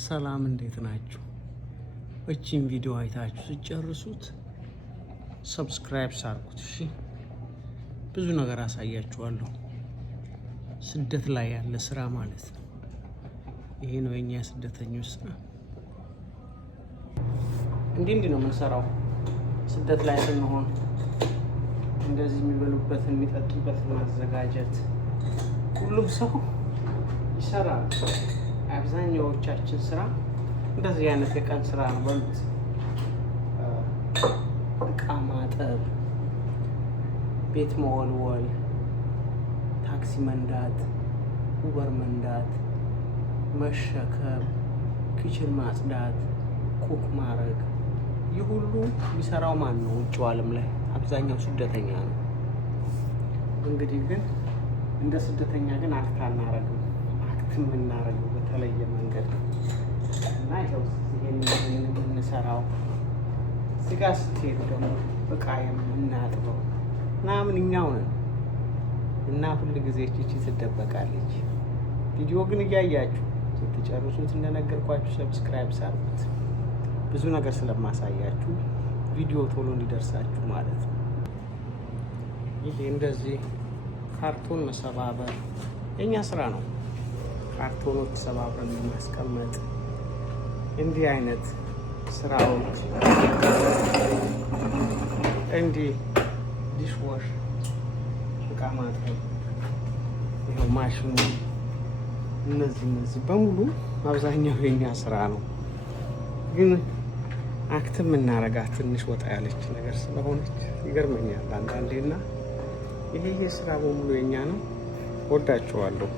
ሰላም እንዴት ናችሁ? እቺን ቪዲዮ አይታችሁ ሲጨርሱት ሰብስክራይብ አድርጉት። እሺ፣ ብዙ ነገር አሳያችኋለሁ። ስደት ላይ ያለ ስራ ማለት ነው። ይሄ ነው የኛ ስደተኞች ስራ። እንዲህ ነው የምንሰራው ስደት ላይ ስንሆን። እንደዚህ የሚበሉበትን የሚጠጡበትን ማዘጋጀት ሁሉም ሰው ይሰራል። አብዛኛዎቻችን ስራ እንደዚህ አይነት የቀን ስራ ነው። በሉት እቃ ማጠብ፣ ቤት መወልወል፣ ታክሲ መንዳት፣ ኡበር መንዳት፣ መሸከም፣ ኪችን ማጽዳት፣ ኩክ ማድረግ፣ ይህ ሁሉ የሚሰራው ማን ነው? ውጭው ዓለም ላይ አብዛኛው ስደተኛ ነው። እንግዲህ ግን እንደ ስደተኛ ግን አክት አናረግም። አክት የምናረገው በተለየ መንገድ እና ይኸው ይሄንን የምንሰራው ስጋ ስትሄዱ ደግሞ እቃ የምናጥበው ምናምን እኛው ነን እና ሁል ጊዜ ቺቺ ትደበቃለች። ቪዲዮ ግን እያያችሁ ስትጨርሱት እንደነገርኳችሁ ሰብስክራይብ ሳርጉት። ብዙ ነገር ስለማሳያችሁ ቪዲዮ ቶሎ እንዲደርሳችሁ ማለት ነው። ይሄ እንደዚህ ካርቶን መሰባበር የኛ ስራ ነው። ካርቶኖች ተሰባብረን ማስቀመጥ፣ እንዲህ አይነት ስራዎች፣ እንዲህ ዲሽዋሽ እቃ ማጠብ፣ ይኸው ማሽኑ፣ እነዚህ በሙሉ አብዛኛው የኛ ስራ ነው። ግን አክት የምናረጋት ትንሽ ወጣ ያለች ነገር ስለሆነች ይገርመኛል አንዳንዴና ይሄ ስራ በሙሉ የኛ ነው። ወዳችኋለሁ።